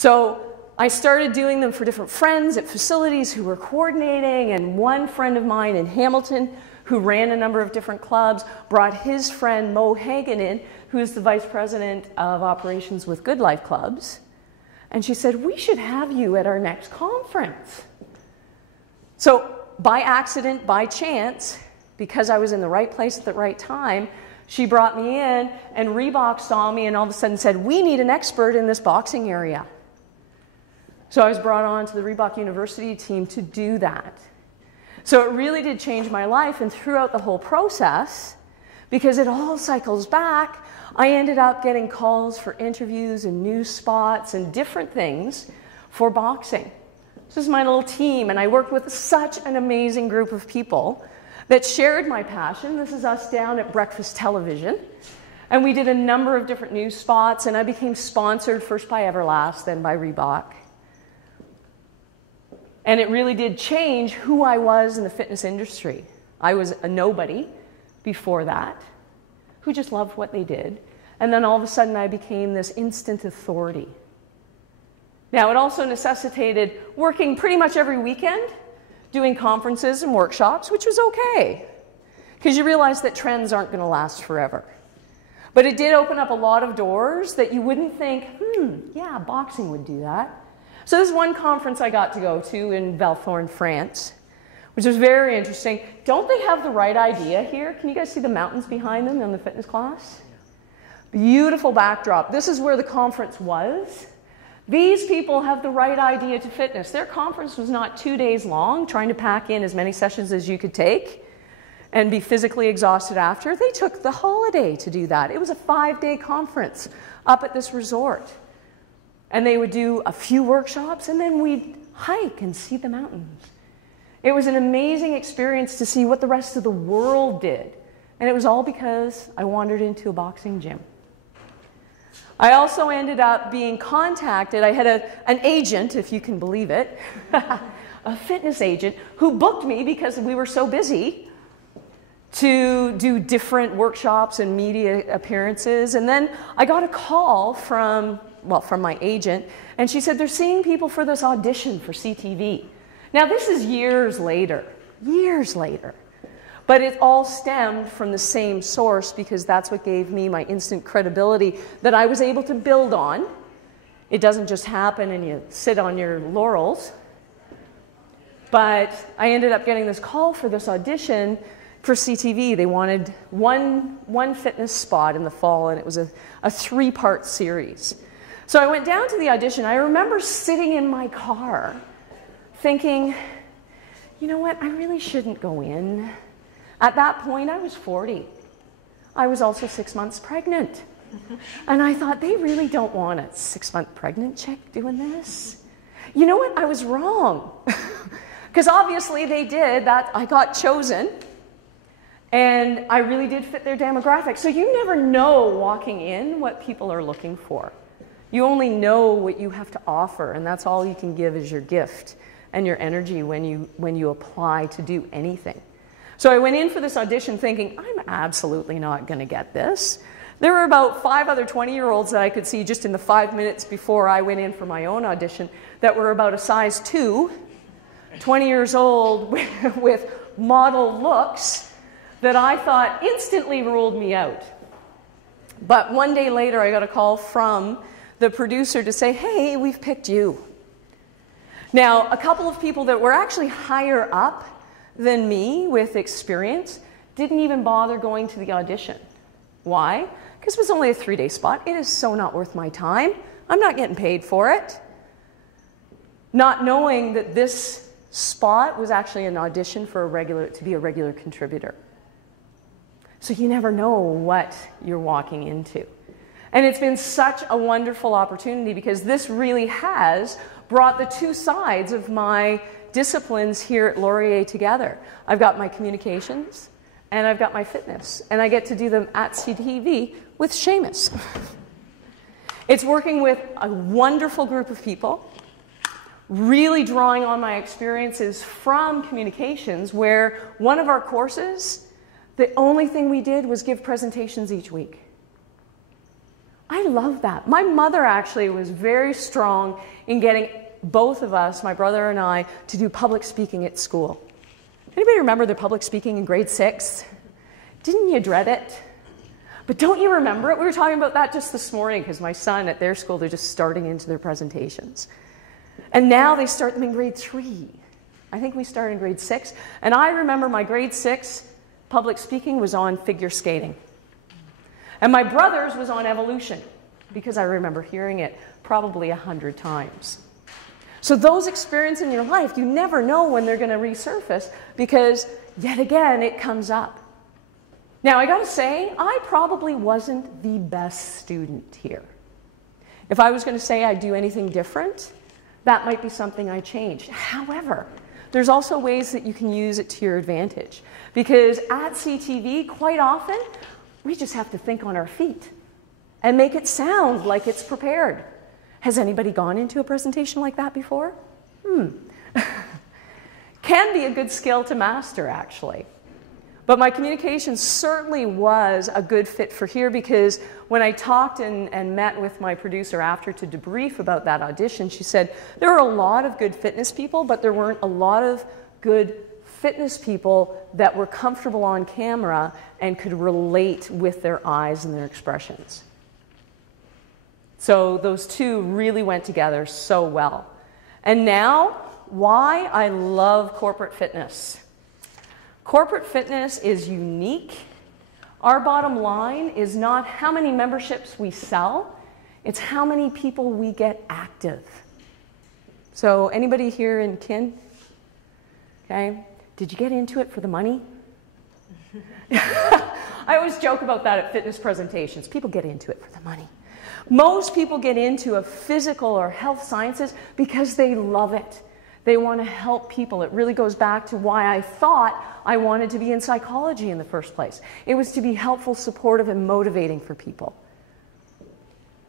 So I started doing them for different friends at facilities who were coordinating, and one friend of mine in Hamilton who ran a number of different clubs brought his friend Mo Hagan in, who's the vice president of operations with Good Life Clubs. And she said, we should have you at our next conference. So by accident, by chance, because I was in the right place at the right time, she brought me in, and Reebok saw me and all of a sudden said, we need an expert in this boxing area. So I was brought on to the Reebok University team to do that. So it really did change my life, and throughout the whole process, because it all cycles back, I ended up getting calls for interviews and news spots and different things for boxing. This is my little team, and I worked with such an amazing group of people that shared my passion. This is us down at Breakfast Television, and we did a number of different news spots, and I became sponsored first by Everlast, then by Reebok. And it really did change who I was in the fitness industry. I was a nobody before that, who just loved what they did. And then all of a sudden I became this instant authority. Now, it also necessitated working pretty much every weekend, doing conferences and workshops, which was okay, because you realize that trends aren't going to last forever. But it did open up a lot of doors that you wouldn't think, yeah, boxing would do that. So this is one conference I got to go to in Valthorne, France, which was very interesting. Don't they have the right idea here? Can you guys see the mountains behind them in the fitness class? Beautiful backdrop. This is where the conference was. These people have the right idea to fitness. Their conference was not 2 days long, trying to pack in as many sessions as you could take and be physically exhausted after. They took the holiday to do that. It was a 5-day conference up at this resort. And they would do a few workshops, and then we'd hike and see the mountains. It was an amazing experience to see what the rest of the world did. And it was all because I wandered into a boxing gym. I also ended up being contacted. I had an agent, if you can believe it, a fitness agent, who booked me because we were so busy to do different workshops and media appearances. And then I got a call from my agent, and she said, they're seeing people for this audition for CTV. Now, this is years later, but it all stemmed from the same source, because that's what gave me my instant credibility that I was able to build on. It doesn't just happen and you sit on your laurels. But I ended up getting this call for this audition for CTV. They wanted one fitness spot in the fall, and it was a 3-part series. So I went down to the audition. I remember sitting in my car thinking, you know what, I really shouldn't go in. At that point, I was 40. I was also 6 months pregnant. And I thought, they really don't want a 6-month pregnant chick doing this. You know what, I was wrong. Because obviously they did that. I got chosen, and I really did fit their demographic. So you never know walking in what people are looking for. You only know what you have to offer, and that's all you can give is your gift and your energy when you apply to do anything. So I went in for this audition thinking, I'm absolutely not going to get this. There were about 5 other 20-year-olds that I could see just in the 5 minutes before I went in for my own audition that were about a size 2, 20 years old with model looks that I thought instantly ruled me out. But one day later, I got a call from the producer to say, hey, we've picked you. Now, a couple of people that were actually higher up than me with experience didn't even bother going to the audition. Why? Because it was only a 3-day spot. It is so not worth my time. I'm not getting paid for it. Not knowing that this spot was actually an audition for to be a regular contributor. So you never know what you're walking into. And it's been such a wonderful opportunity, because this really has brought the 2 sides of my disciplines here at Laurier together. I've got my communications and I've got my fitness, and I get to do them at CTV with Seamus. It's working with a wonderful group of people, really drawing on my experiences from communications, where one of our courses, the only thing we did was give presentations each week. I love that. My mother actually was very strong in getting both of us, my brother and I, to do public speaking at school. Anybody remember the public speaking in grade 6? Didn't you dread it? But don't you remember it? We were talking about that just this morning because my son at their school, they're just starting into their presentations. And now they start them in grade 3. I think we started in grade 6. And I remember my grade 6 public speaking was on figure skating. And my brother's was on evolution because I remember hearing it probably 100 times. So those experiences in your life, you never know when they're going to resurface because yet again, it comes up. Now, I got to say, I probably wasn't the best student here. If I was going to say I'd do anything different, that might be something I changed. However, there's also ways that you can use it to your advantage. Because at CTV, quite often, we just have to think on our feet and make it sound like it's prepared. Has anybody gone into a presentation like that before? Can be a good skill to master, actually. But my communication certainly was a good fit for here because when I talked and met with my producer after to debrief about that audition, she said there were a lot of good fitness people, but there weren't a lot of good fitness people that were comfortable on camera and could relate with their eyes and their expressions. So those two really went together so well. And now, why I love corporate fitness. Corporate fitness is unique. Our bottom line is not how many memberships we sell, it's how many people we get active. So anybody here in kin? Okay. Did you get into it for the money? I always joke about that at fitness presentations. People get into it for the money. Most people get into a physical or health sciences because they love it. They want to help people. It really goes back to why I thought I wanted to be in psychology in the first place. It was to be helpful, supportive, and motivating for people.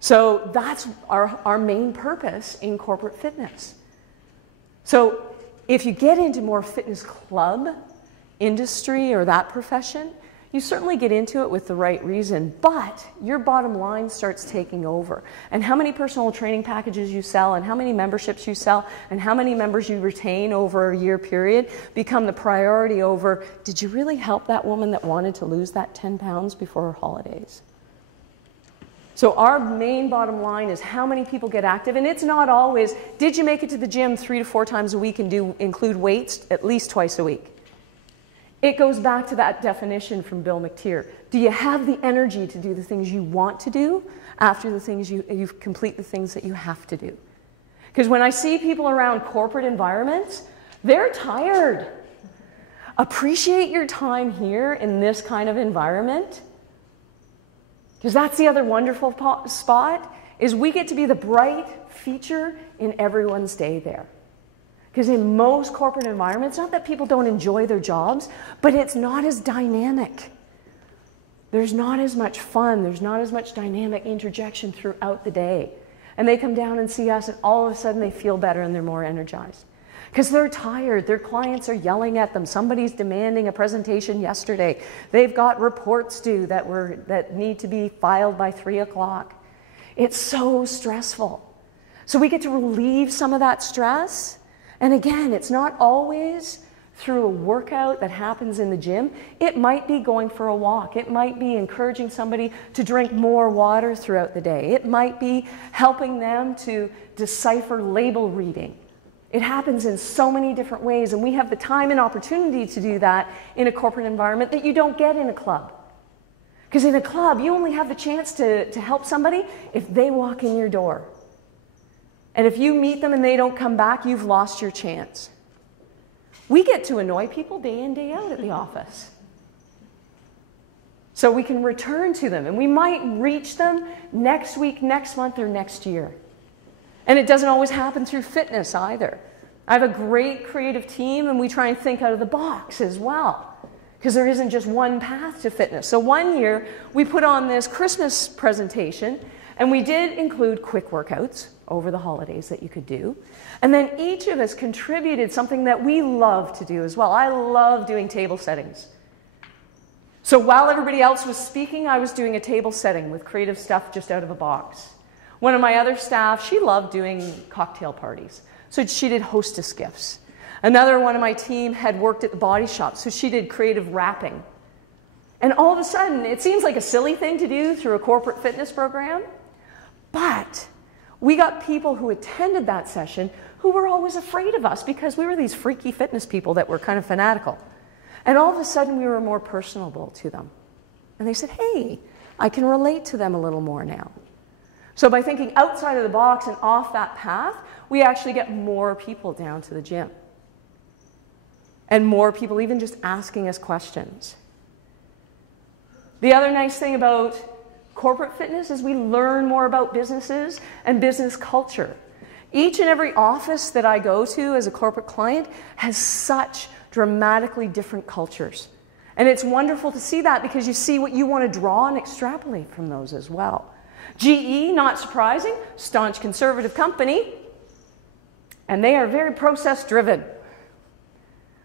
So that's our main purpose in corporate fitness. So if you get into more fitness club industry or that profession, you certainly get into it with the right reason, but your bottom line starts taking over. And how many personal training packages you sell and how many memberships you sell and how many members you retain over a year period become the priority over, did you really help that woman that wanted to lose that 10 pounds before her holidays? So our main bottom line is how many people get active, and it's not always, did you make it to the gym 3 to 4 times a week and include weights at least twice a week? It goes back to that definition from Bill McTeer. Do you have the energy to do the things you want to do after the things you complete the things that you have to do? Because when I see people around corporate environments, they're tired. Appreciate your time here in this kind of environment. Because that's the other wonderful spot, is we get to be the bright feature in everyone's day there. Because in most corporate environments, not that people don't enjoy their jobs, but it's not as dynamic. There's not as much fun. There's not as much dynamic interjection throughout the day. And they come down and see us, and all of a sudden they feel better and they're more energized. Because they're tired. Their clients are yelling at them. Somebody's demanding a presentation yesterday. They've got reports due that need to be filed by 3 o'clock. It's so stressful. So we get to relieve some of that stress. And again, it's not always through a workout that happens in the gym. It might be going for a walk. It might be encouraging somebody to drink more water throughout the day. It might be helping them to decipher label reading. It happens in so many different ways, and we have the time and opportunity to do that in a corporate environment that you don't get in a club. Because in a club, you only have the chance to help somebody if they walk in your door. And if you meet them and they don't come back, you've lost your chance. We get to annoy people day in, day out at the office. So we can return to them, and we might reach them next week, next month, or next year. And it doesn't always happen through fitness either. I have a great creative team, and we try and think out of the box as well, because there isn't just one path to fitness. So one year, we put on this Christmas presentation, and we did include quick workouts over the holidays that you could do. And then each of us contributed something that we love to do as well. I love doing table settings. So while everybody else was speaking, I was doing a table setting with creative stuff just out of a box. One of my other staff, she loved doing cocktail parties, so she did hostess gifts. Another one of my team had worked at the body shop, so she did creative wrapping. And all of a sudden, it seems like a silly thing to do through a corporate fitness program, but we got people who attended that session who were always afraid of us because we were these freaky fitness people that were kind of fanatical. And all of a sudden, we were more personable to them. And they said, hey, I can relate to them a little more now. So by thinking outside of the box and off that path, we actually get more people down to the gym. And more people even just asking us questions. The other nice thing about corporate fitness is we learn more about businesses and business culture. Each and every office that I go to as a corporate client has such dramatically different cultures. And it's wonderful to see that because you see what you want to draw and extrapolate from those as well. GE, not surprising, staunch conservative company, and they are very process driven.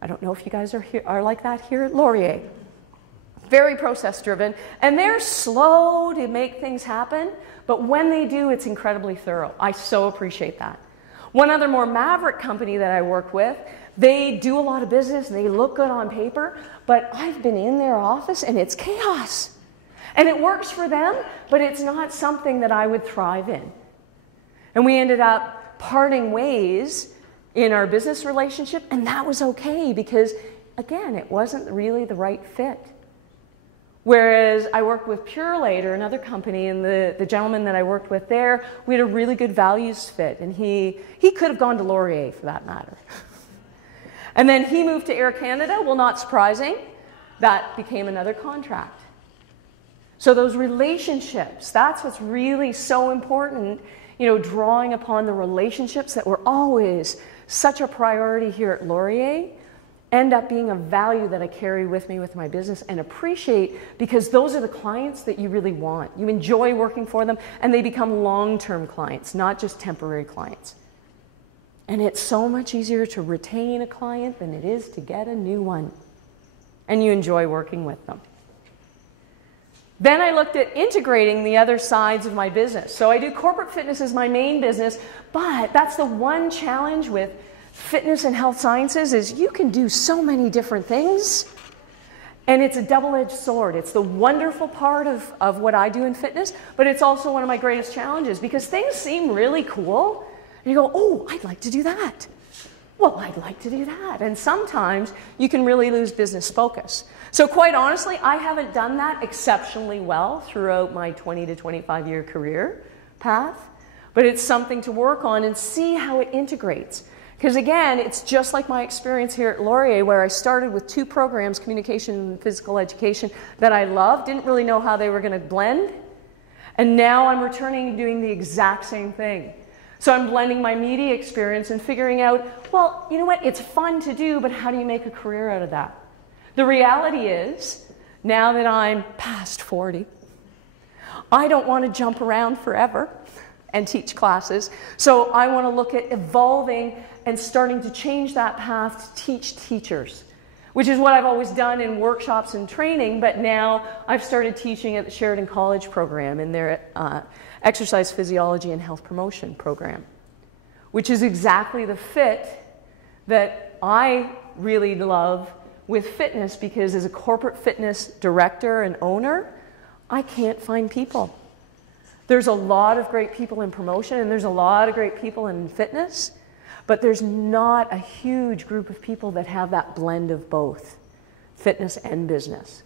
I don't know if you guys are like that here at Laurier. Very process driven, and they're slow to make things happen, but when they do, it's incredibly thorough. I so appreciate that. One other more maverick company that I work with, they do a lot of business and they look good on paper, but I've been in their office and it's chaos. And it works for them, but it's not something that I would thrive in. And we ended up parting ways in our business relationship, and that was okay because, again, it wasn't really the right fit. Whereas I worked with Purelator, another company, and the gentleman that I worked with there, we had a really good values fit, and he could have gone to Laurier for that matter. And then he moved to Air Canada. Well, not surprising. That became another contract. So those relationships, that's what's really so important, you know, drawing upon the relationships that were always such a priority here at Laurier, end up being a value that I carry with me with my business and appreciate because those are the clients that you really want. You enjoy working for them and they become long-term clients, not just temporary clients. And it's so much easier to retain a client than it is to get a new one. And you enjoy working with them. Then I looked at integrating the other sides of my business. So I do corporate fitness as my main business, but that's the one challenge with fitness and health sciences is you can do so many different things. And it's a double-edged sword. It's the wonderful part of what I do in fitness, but it's also one of my greatest challenges because things seem really cool. And you go, oh, I'd like to do that. Well, I'd like to do that. And sometimes you can really lose business focus. So quite honestly, I haven't done that exceptionally well throughout my 20 to 25 year career path, but it's something to work on and see how it integrates. Because again, it's just like my experience here at Laurier where I started with 2 programs, communication and physical education, that I loved, didn't really know how they were going to blend. And now I'm returning and doing the exact same thing. So I'm blending my media experience and figuring out, well, you know what, it's fun to do, but how do you make a career out of that? The reality is, now that I'm past 40, I don't want to jump around forever and teach classes. So I want to look at evolving and starting to change that path to teach teachers, which is what I've always done in workshops and training, but now I've started teaching at the Sheridan College program in their exercise physiology and health promotion program, which is exactly the fit that I really love with fitness because as a corporate fitness director and owner, I can't find people. There's a lot of great people in promotion and there's a lot of great people in fitness, but there's not a huge group of people that have that blend of both, fitness and business.